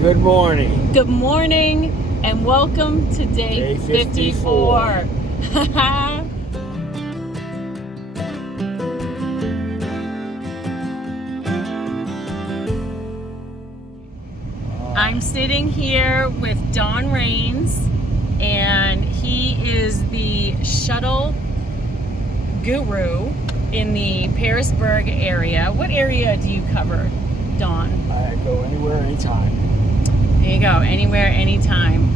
Good morning. Good morning and welcome to day 54. I'm sitting here with Don Rains, and he is the shuttle guru in the Pearisburg area. What area do you cover, Don? I go anywhere, anytime. There you go, anywhere, anytime.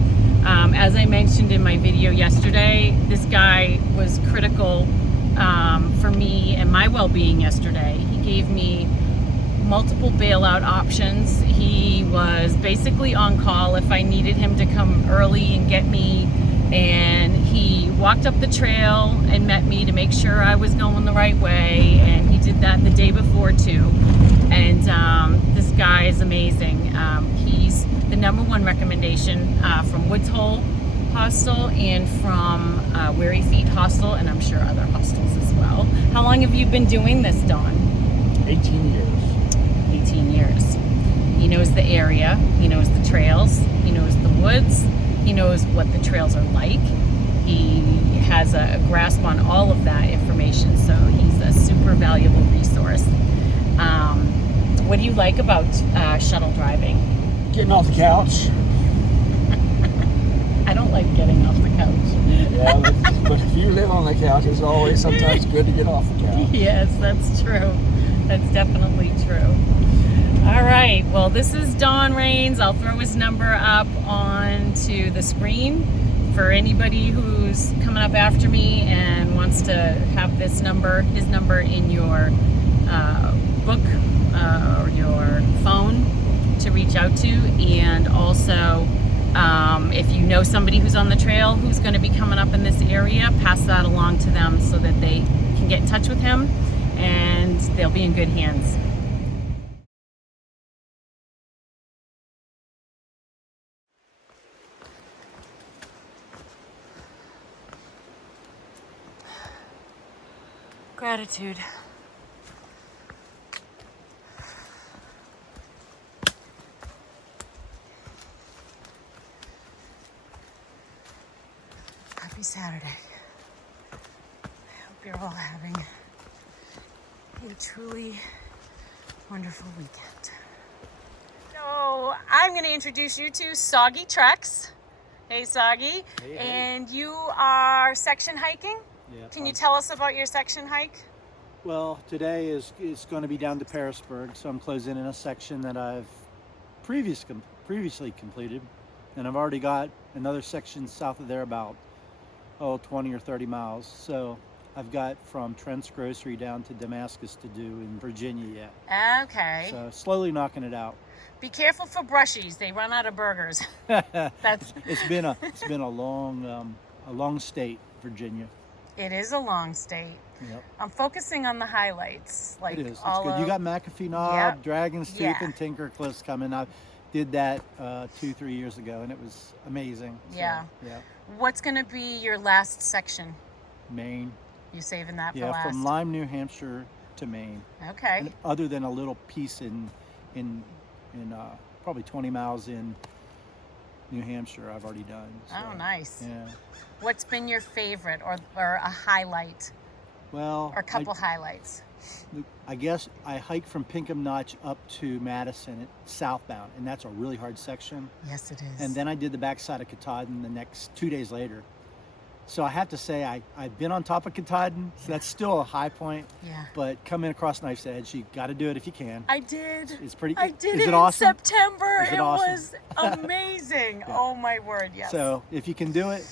As I mentioned in my video yesterday, this guy was critical for me and my well-being yesterday. He gave me multiple bailout options. He was basically on call if I needed him to come early and get me, and he walked up the trail and met me to make sure I was going the right way, and he did that the day before too. And this guy is amazing. He's the #1 recommendation from Woods Hole Hostel and from Weary Feet Hostel, and I'm sure other hostels as well. How long have you been doing this, Don? 18 years. 18 years. He knows the area, he knows the trails, he knows the woods, he knows what the trails are like. He has a grasp on all of that information, so he's a super valuable resource. What do you like about shuttle driving? Getting off the couch. I don't like getting off the couch. Yeah, but if you live on the couch, it's always sometimes good to get off the couch. Yes, that's true. That's definitely true. All right, well, this is Don Rains. I'll throw his number up onto the screen for anybody who's coming up after me and wants to have his number in your book or your phone to reach out to. And also, if you know somebody who's on the trail who's going to be coming up in this area, pass that along to them so that they can get in touch with him and they'll be in good hands. Gratitude. Happy Saturday. I hope you're all having a truly wonderful weekend. So I'm going to introduce you to Soggy Treks. Hey, Soggy. Hey. And you are section hiking? Yeah. Can you tell us about your section hike? Well, today is going to be down to Pearisburg, so I'm closing in a section that I've previously completed, and I've already got another section south of there about 20 or 30 miles. So I've got from Trent's Grocery down to Damascus to do in Virginia yet. Okay. So slowly knocking it out. Be careful for brushies. They run out of burgers. That's It's been a long state, Virginia. It is a long state. Yep. I'm focusing on the highlights, like It is. It's all good. You got McAfee Knob, Yep. Dragon's Tooth, Yeah. and Tinker Cliffs coming. I did that 2-3 years ago, and it was amazing. So, Yeah. Yeah. What's going to be your last section? Maine. You saving that for Yeah, last? from Lyme, New Hampshire to Maine. Okay. And other than a little piece in probably 20 miles in New Hampshire, I've already done. So, Oh, nice. Yeah. What's been your favorite or a highlight Well, or a couple highlights? I guess I hiked from Pinkham Notch up to Madison southbound, and that's a really hard section. Yes, it is. And then I did the backside of Katahdin the next 2 days later. So I have to say I've been on top of Katahdin, so that's still a high point. Yeah. But coming across Knife's Edge, you got to do it if you can. I did. It's pretty. I did Is it in awesome? September. Is it It awesome? was amazing. Yeah. Oh my word, yes. So if you can do it,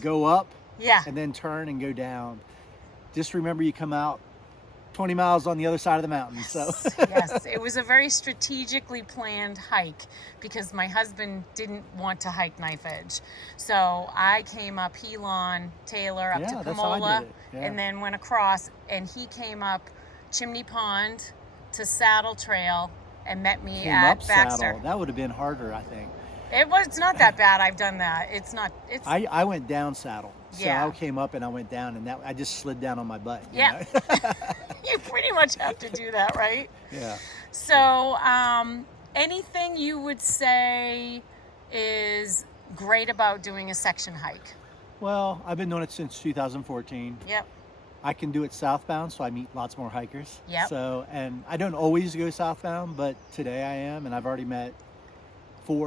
go up yeah. and then turn and go down. Just remember you come out 20 miles on the other side of the mountain. So Yes, it was a very strategically planned hike because my husband didn't want to hike Knife Edge. So I came up Helon, Taylor, up Yeah, to that's how I Pomola, did it. Yeah. and then went across, and he came up Chimney Pond to Saddle Trail and met me came at up Baxter. Saddle. That would have been harder, I think. It's not that bad. I've done that. It's I went down Saddle. So Yeah. I came up and I went down, and I just slid down on my butt. you Yeah. know? you pretty much have to do that, right? Yeah. So anything you would say is great about doing a section hike? Well, I've been doing it since 2014. Yep. I can do it southbound, so I meet lots more hikers. Yep. So, and I don't always go southbound, but today I am, and I've already met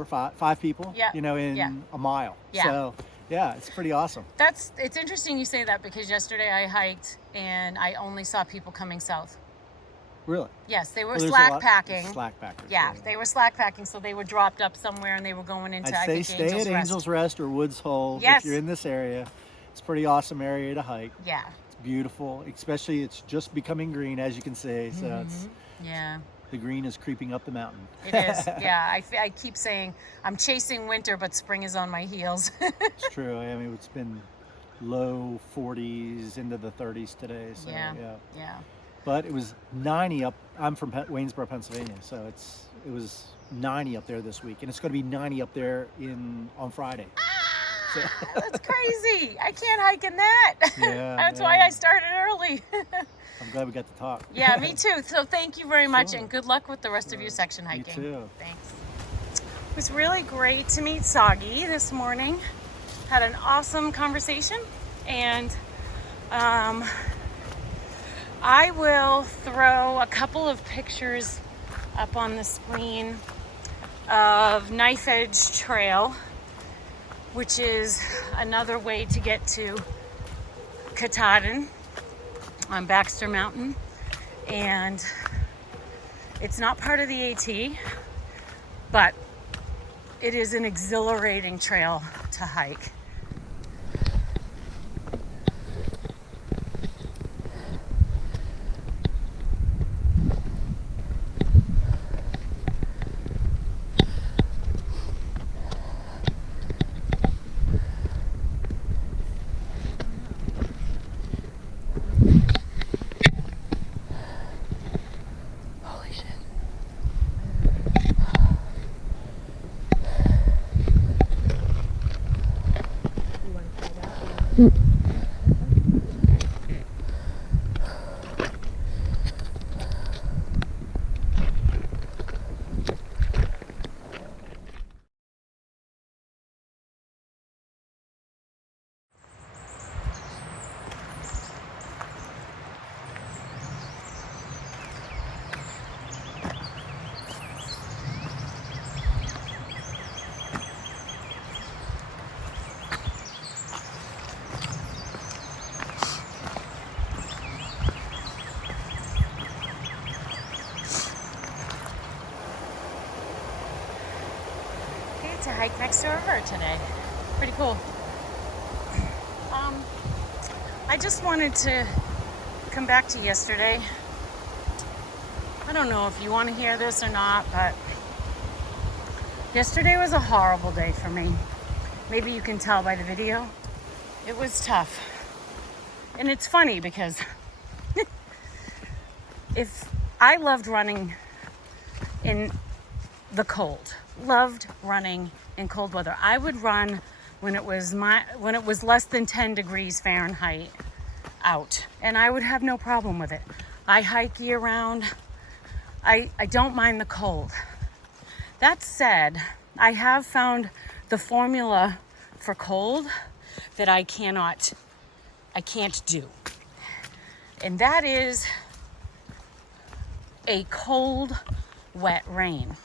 five people, Yeah. you know, in Yeah. a mile. Yeah. So, yeah, it's pretty awesome. It's interesting you say that, because yesterday I hiked and I only saw people coming south. Really? Yes, they were Well, there's a slack lot- packing. Slack packers. Yeah, they were slack packing, so they were dropped up somewhere and they were going into, I'd say stay at Rest. Angel's Rest or Woods Hole Yes. if you're in this area. It's a pretty awesome area to hike. Yeah. It's beautiful, especially it's just becoming green, as you can see. So it's Yeah, the green is creeping up the mountain. it is. Yeah, I keep saying I'm chasing winter, but spring is on my heels. It's true. I mean, it's been low 40s into the 30s today. So Yeah. yeah. Yeah. But it was 90 up. I'm from Waynesboro, Pennsylvania, so it was 90 up there this week, and it's going to be 90 up there on Friday. So, That's crazy. I can't hike in that. Yeah, That's yeah. why I started early. I'm glad we got to talk. Yeah, me too. So thank you very much, Sure. and good luck with the rest of your section You hiking. too. Thanks. It was really great to meet Sagi this morning. Had an awesome conversation, and I will throw a couple of pictures up on the screen of Knife Edge Trail, which is another way to get to Katahdin on Baxter Mountain. And it's not part of the AT, but it is an exhilarating trail to hike. Holy shit. To hike next to a river today. Pretty cool. I just wanted to come back to yesterday. I don't know if you want to hear this or not, but yesterday was a horrible day for me. Maybe you can tell by the video. It was tough. And it's funny because if I loved running in the cold, loved running in cold weather. I would run when it was less than 10 degrees Fahrenheit out, and I would have no problem with it. I hike year round. I don't mind the cold. That said, I have found the formula for cold that I can't do. And that is a cold, wet rain.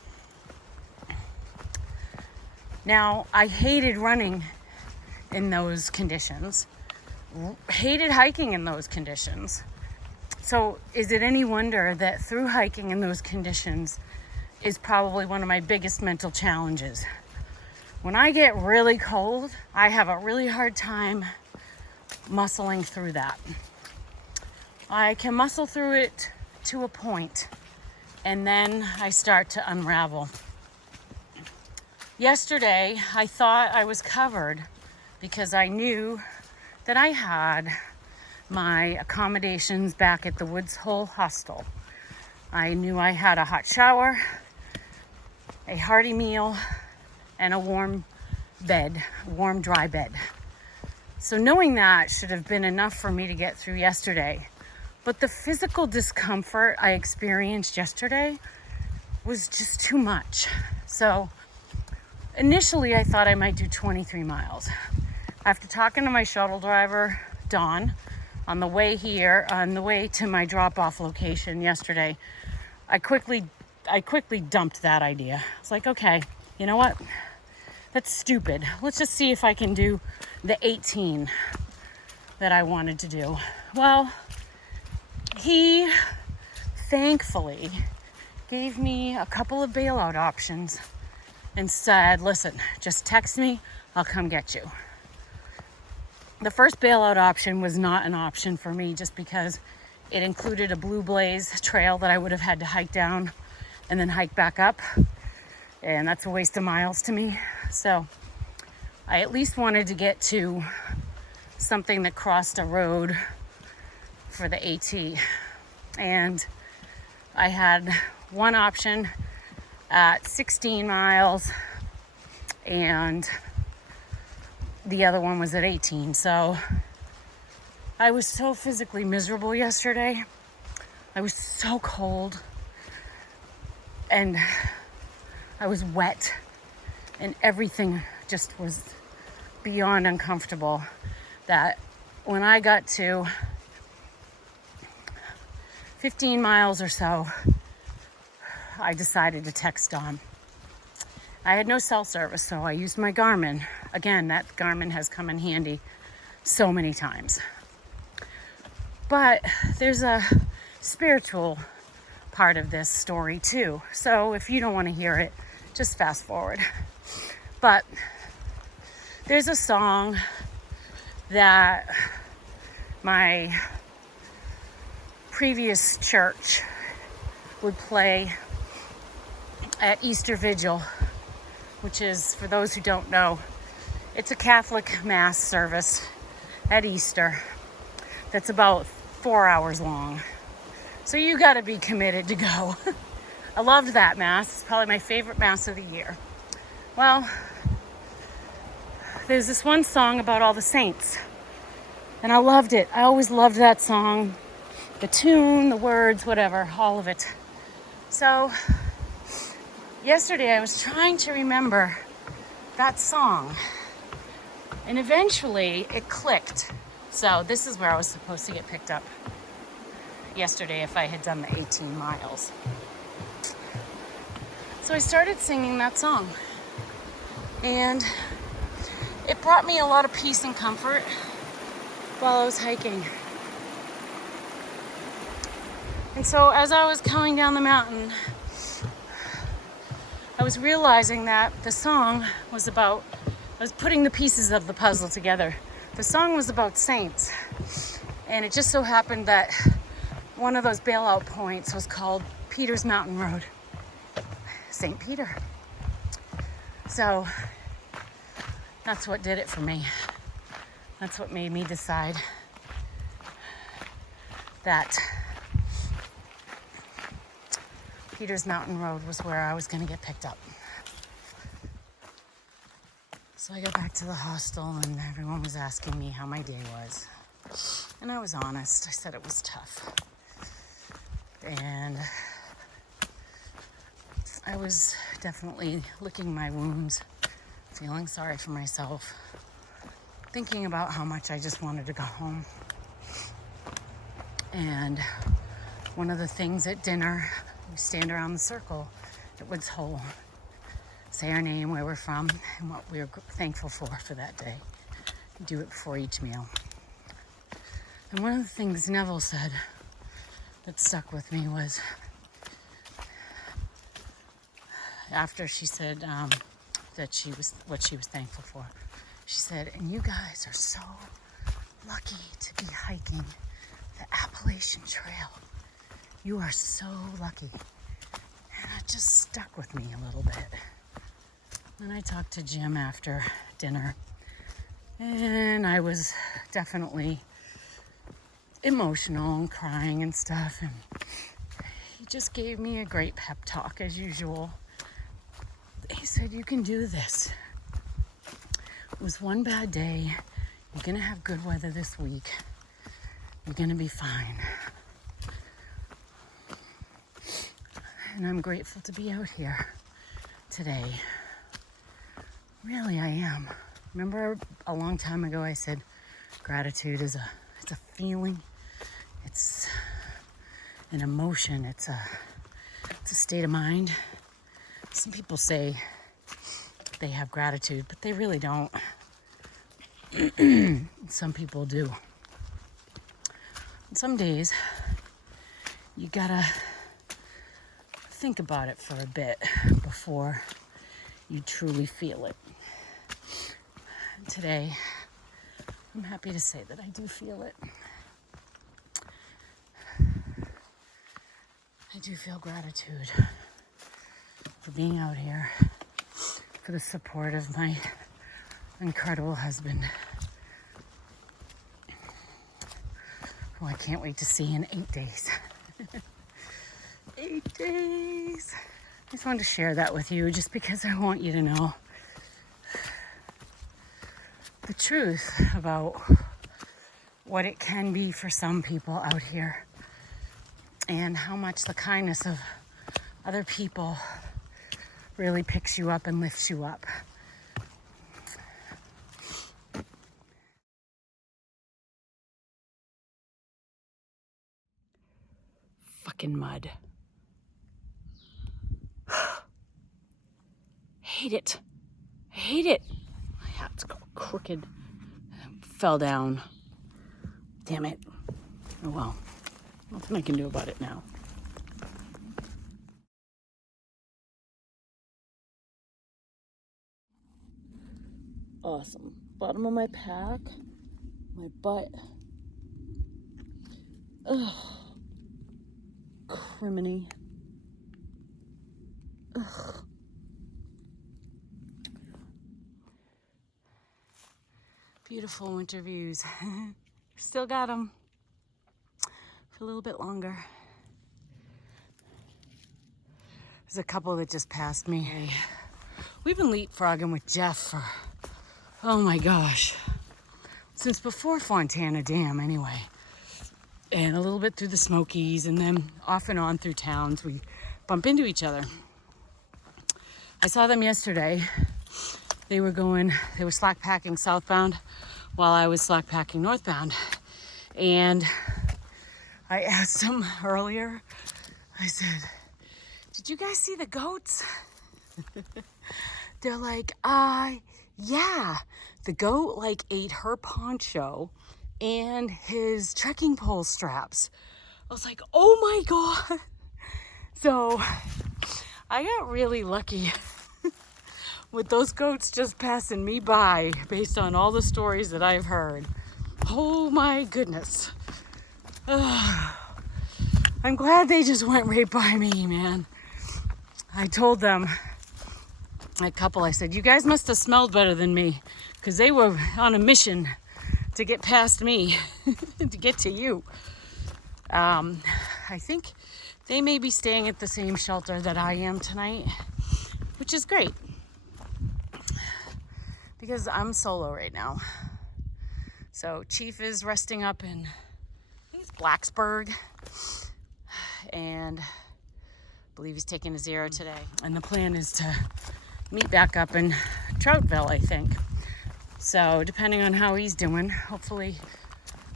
Now, I hated running in those conditions, hated hiking in those conditions. So is it any wonder that through hiking in those conditions is probably one of my biggest mental challenges? When I get really cold, I have a really hard time muscling through that. I can muscle through it to a point, and then I start to unravel. Yesterday, I thought I was covered because I knew that I had my accommodations back at the Woods Hole Hostel. I knew I had a hot shower, a hearty meal, and a warm bed, warm, dry bed. So knowing that should have been enough for me to get through yesterday. But the physical discomfort I experienced yesterday was just too much. So initially I thought I might do 23 miles. After talking to my shuttle driver, Dawn, on the way here, on the way to my drop-off location yesterday, I quickly dumped that idea. I was like, okay, you know what? That's stupid. Let's just see if I can do the 18 that I wanted to do. Well, he thankfully gave me a couple of bailout options and said, listen, just text me, I'll come get you. The first bailout option was not an option for me just because it included a Blue Blaze trail that I would have had to hike down and then hike back up. And that's a waste of miles to me. So I at least wanted to get to something that crossed a road for the AT. And I had one option at 16 miles and the other one was at 18. So I was so physically miserable yesterday. I was so cold and I was wet and everything just was beyond uncomfortable that when I got to 15 miles or so, I decided to text Dawn. I had no cell service, so I used my Garmin. Again, that Garmin has come in handy so many times. But there's a spiritual part of this story too. So if you don't want to hear it, just fast forward. But there's a song that my previous church would play at Easter Vigil, which is, for those who don't know, it's a Catholic Mass service at Easter that's about 4 hours long. So you got to be committed to go. I loved that Mass. It's probably my favorite Mass of the year. Well, there's this one song about all the saints, and I loved it. I always loved that song. The tune, the words, whatever, all of it. So yesterday I was trying to remember that song, and eventually it clicked. So this is where I was supposed to get picked up yesterday if I had done the 18 miles. So I started singing that song, and it brought me a lot of peace and comfort while I was hiking. And so as I was coming down the mountain, I was realizing that the song was about, I was putting the pieces of the puzzle together. The song was about saints. And it just so happened that one of those bailout points was called Peter's Mountain Road. St. Peter. So that's what did it for me. That's what made me decide that Peter's Mountain Road was where I was going to get picked up. So I got back to the hostel and everyone was asking me how my day was. And I was honest. I said it was tough. And I was definitely licking my wounds, feeling sorry for myself, thinking about how much I just wanted to go home. And one of the things at dinner, we stand around the circle at Woods Hole, say our name, where we're from, and what we're thankful for that day. Do it before each meal. And one of the things Neville said that stuck with me was, after she said that she was what she was thankful for, she said, and you guys are so lucky to be hiking the Appalachian Trail. You are so lucky. And it just stuck with me a little bit. And I talked to Jim after dinner, and I was definitely emotional and crying and stuff, and he just gave me a great pep talk as usual. He said, you can do this. It was one bad day. You're gonna have good weather this week. You're gonna be fine. And I'm grateful to be out here today. Really, I am. Remember a long time ago I said gratitude is it's a feeling. It's an emotion. It's a state of mind. Some people say they have gratitude, but they really don't. Some people do. And some days you gotta think about it for a bit before you truly feel it. And today, I'm happy to say that I do feel it. I do feel gratitude for being out here, for the support of my incredible husband, who I can't wait to see in 8 days. 8 days. I just wanted to share that with you just because I want you to know the truth about what it can be for some people out here and how much the kindness of other people really picks you up and lifts you up. Fucking mud. Hate it. I hate it. My hat's got crooked. Fell down. Damn it. Oh well. Nothing I can do about it now. Awesome. Bottom of my pack. My butt. Ugh. Criminy. Ugh. Beautiful winter views. Still got them for a little bit longer. There's a couple that just passed me. We've been leapfrogging with Jeff for, oh my gosh, since before Fontana Dam anyway. And a little bit through the Smokies, and then off and on through towns we bump into each other. I saw them yesterday. They were slack packing southbound while I was slack packing northbound. And I asked them earlier, I said, did you guys see the goats? They're like, yeah. The goat like ate her poncho and his trekking pole straps. I was like, oh my God. So I got really lucky with those goats just passing me by based on all the stories that I've heard. Oh my goodness. I'm glad they just went right by me, man. I told them, a couple, I said, you guys must have smelled better than me because they were on a mission to get past me, to get to you. I think they may be staying at the same shelter that I am tonight, which is great because I'm solo right now. So Chief is resting up in, I think it's Blacksburg, and I believe he's taking a 0 today. And the plan is to meet back up in Troutville, I think. So depending on how he's doing, hopefully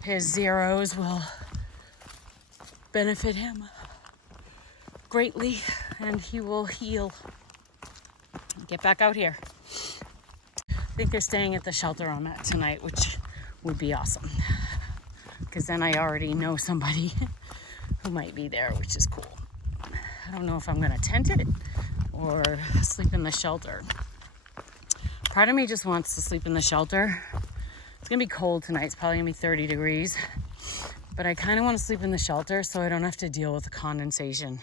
his zeros will benefit him greatly and he will heal. Get back out here. I think they're staying at the shelter I'm at tonight, which would be awesome. Because then I already know somebody who might be there, which is cool. I don't know if I'm gonna tent it or sleep in the shelter. Part of me just wants to sleep in the shelter. It's gonna be cold tonight. It's probably gonna be 30 degrees. But I kind of want to sleep in the shelter so I don't have to deal with the condensation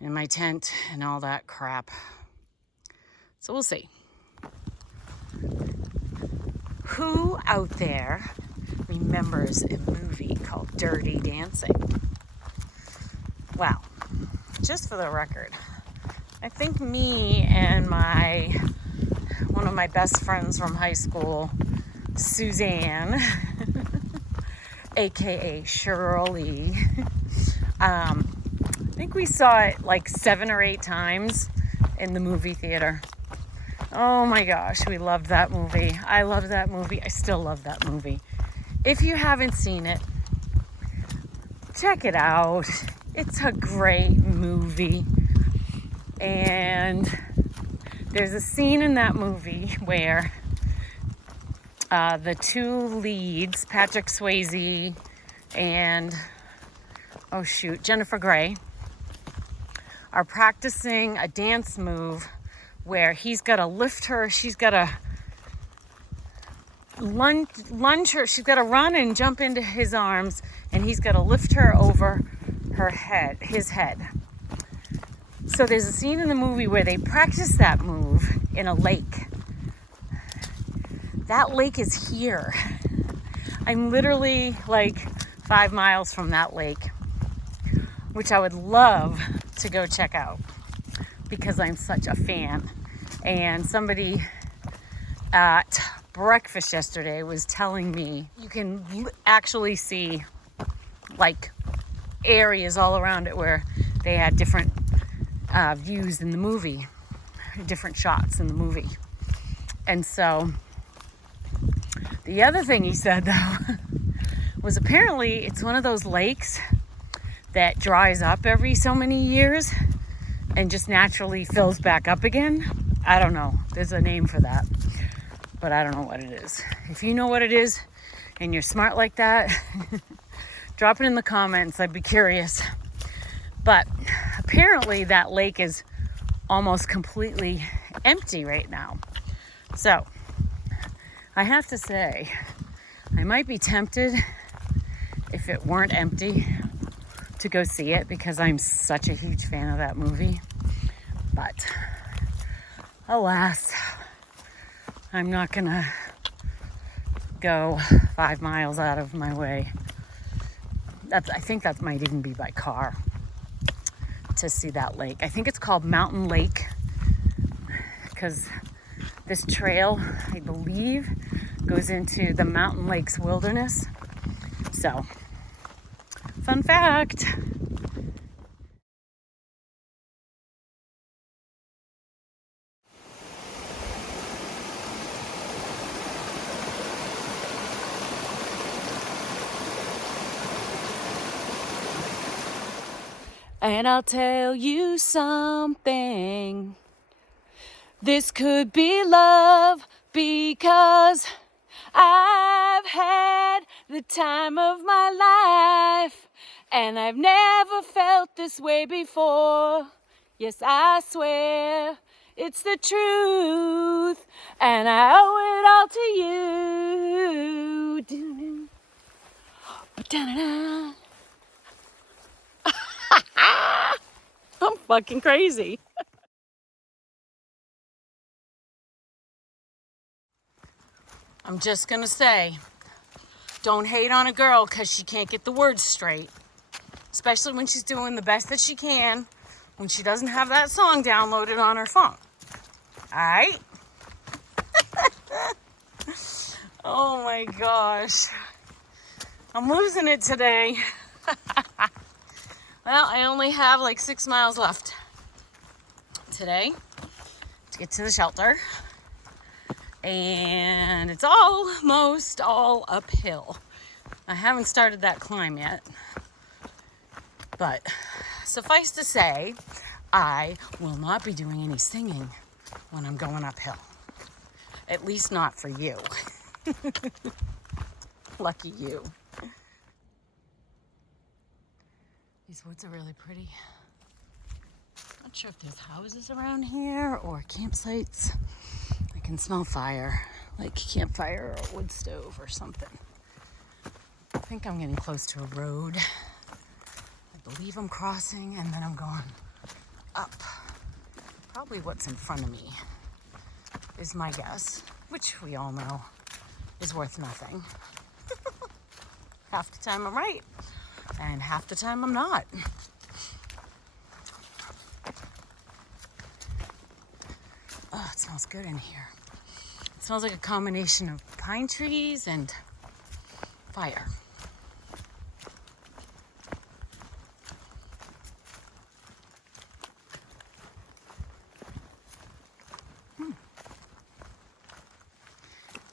in my tent and all that crap. So we'll see. Who out there remembers a movie called Dirty Dancing? Well, just for the record, I think me and one of my best friends from high school, Suzanne, aka Shirley, think we saw it like 7 or 8 times in the movie theater. Oh my gosh, we loved that movie. I love that movie. I still love that movie. If you haven't seen it, check it out. It's a great movie. And there's a scene in that movie where the 2 leads, Patrick Swayze and, Jennifer Grey, are practicing a dance move where he's got to lift her, she's got to lunge her, she's got to run and jump into his arms, and he's got to lift her over his head. So there's a scene in the movie where they practice that move in a lake. That lake is here. I'm literally like 5 miles from that lake, which I would love to go check out because I'm such a fan. And somebody at breakfast yesterday was telling me you can actually see like areas all around it where they had different views in the movie, different shots in the movie. And so the other thing he said though was apparently it's one of those lakes that dries up every so many years and just naturally fills back up again. I don't know. There's a name for that, but I don't know what it is. If you know what it is and you're smart like that, drop it in the comments. I'd be curious. But apparently that lake is almost completely empty right now. So I have to say, I might be tempted, if it weren't empty, to go see it because I'm such a huge fan of that movie. But alas, I'm not gonna go 5 miles out of my way. I think that might even be by car to see that lake. I think it's called Mountain Lake because this trail, I believe, goes into the Mountain Lakes Wilderness. So, fun fact. And I'll tell you something. This could be love because I've had the time of my life and I've never felt this way before. Yes, I swear it's the truth and I owe it all to you. Da-da-da. I'm fucking crazy. I'm just gonna say, don't hate on a girl because she can't get the words straight. Especially when she's doing the best that she can when she doesn't have that song downloaded on her phone. Alright? Oh my gosh. I'm losing it today. Well, I only have like 6 miles left today to get to the shelter. And it's almost all uphill. I haven't started that climb yet. But suffice to say, I will not be doing any singing when I'm going uphill. At least not for you. Lucky you. These woods are really pretty. Not sure if there's houses around here or campsites. I can smell fire, like campfire or a wood stove or something. I think I'm getting close to a road. I believe I'm crossing and then I'm going up. Probably what's in front of me is my guess, which we all know is worth nothing. Half the time I'm right. And half the time I'm not. Oh, it smells good in here. It smells like a combination of pine trees and fire.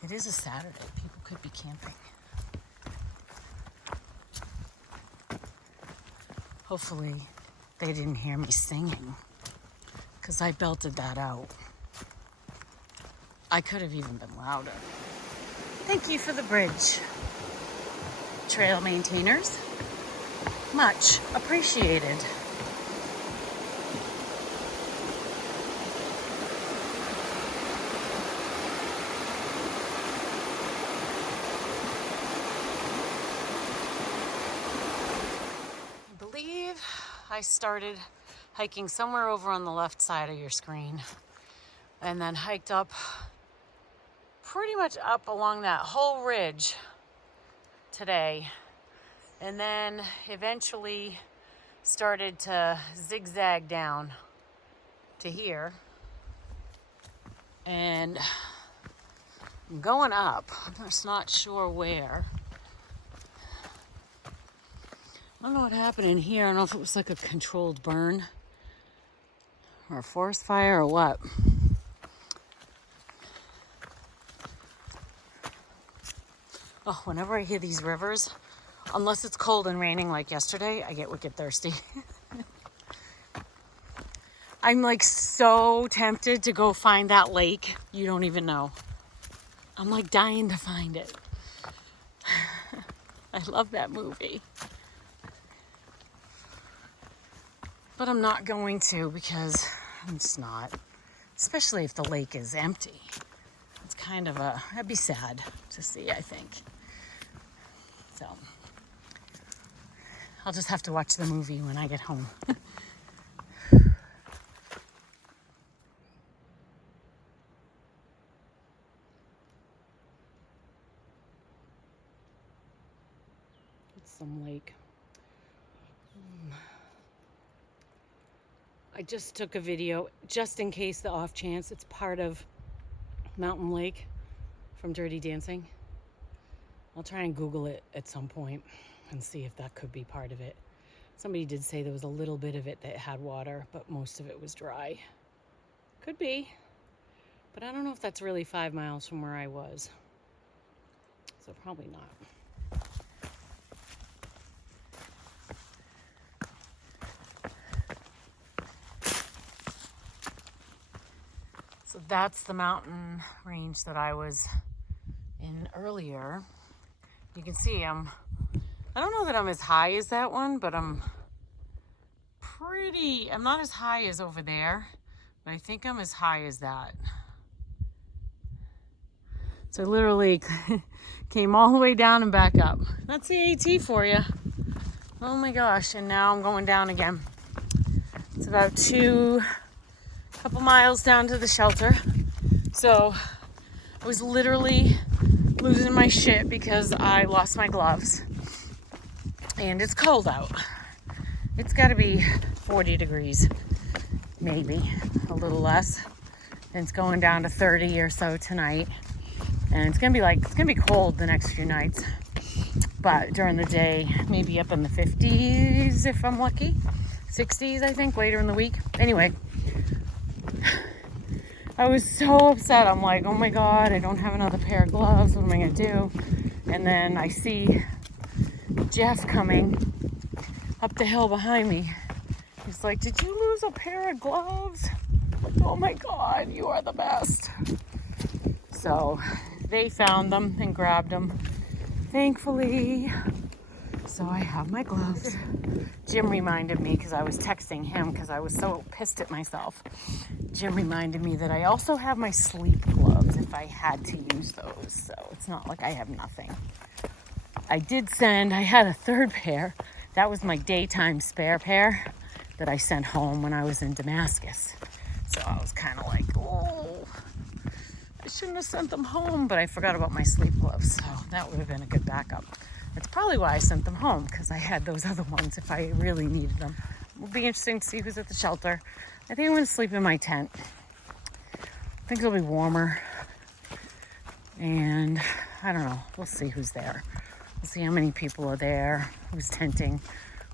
It is a Saturday. People could be camping. Hopefully they didn't hear me singing, because I belted that out. I could have even been louder. Thank you for the bridge, trail maintainers. Much appreciated. I believe I started hiking somewhere over on the left side of your screen, and then hiked up pretty much up along that whole ridge today, and then eventually started to zigzag down to here, and I'm going up. I'm just not sure where. I don't know what happened in here. I don't know if it was like a controlled burn or a forest fire or what. Oh, whenever I hear these rivers, unless it's cold and raining like yesterday, I get wicked thirsty. I'm like so tempted to go find that lake. You don't even know. I'm like dying to find it. I love that movie. But I'm not going to, because I'm just not. Especially if the lake is empty. It's kind of that'd be sad to see, I think. So, I'll just have to watch the movie when I get home. It's some lake. I just took a video just in case, the off chance it's part of Mountain Lake from Dirty Dancing. I'll try and Google it at some point and see if that could be part of it. Somebody did say there was a little bit of it that had water, but most of it was dry. Could be, but I don't know if that's really 5 miles from where I was. So probably not. So that's the mountain range that I was in earlier. You can see I don't know that I'm as high as that one, but I'm not as high as over there, but I think I'm as high as that. So I literally came all the way down and back up. That's the AT for you. Oh my gosh, and now I'm going down again. It's about couple miles down to the shelter. So I was literally losing my shit because I lost my gloves. And it's cold out. It's gotta be 40 degrees, maybe a little less. And it's going down to 30 or so tonight. And it's gonna be cold the next few nights. But during the day, maybe up in the 50s if I'm lucky. 60s, I think, later in the week. Anyway, I was so upset. I'm like, oh my God, I don't have another pair of gloves. What am I gonna do? And then I see Jeff coming up the hill behind me. He's like, did you lose a pair of gloves? I'm like, oh my God, you are the best. So they found them and grabbed them, thankfully. So I have my gloves. Jim reminded me, because I was texting him because I was so pissed at myself. Jim reminded me that I also have my sleep gloves if I had to use those. So it's not like I have nothing. I had a third pair. That was my daytime spare pair that I sent home when I was in Damascus. So I was kind of like, oh, I shouldn't have sent them home, but I forgot about my sleep gloves. So that would have been a good backup. That's probably why I sent them home, because I had those other ones if I really needed them. It'll be interesting to see who's at the shelter. I think I'm going to sleep in my tent. I think it'll be warmer. And I don't know. We'll see who's there. We'll see how many people are there, who's tenting,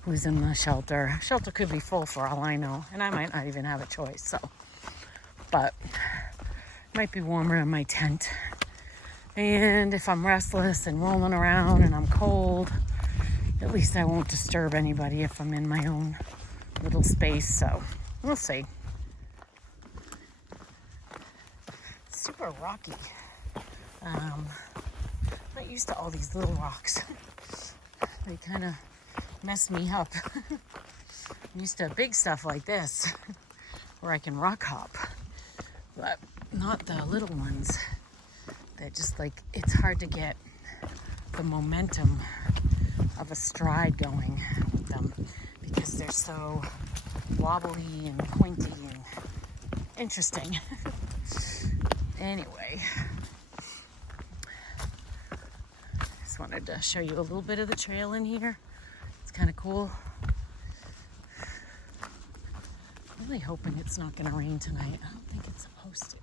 who's in the shelter. Shelter could be full for all I know, and I might not even have a choice. But it might be warmer in my tent And if I'm restless and rolling around and I'm cold, at least I won't disturb anybody if I'm in my own little space. So we'll see. It's super rocky. Not used to all these little rocks. They kind of mess me up. I'm used to big stuff like this where I can rock hop, but not the little ones that just like, it's hard to get the momentum of a stride going with them because they're so wobbly and pointy and interesting. Anyway, just wanted to show you a little bit of the trail in here. It's kind of cool. Really hoping it's not going to rain tonight. I don't think it's supposed to.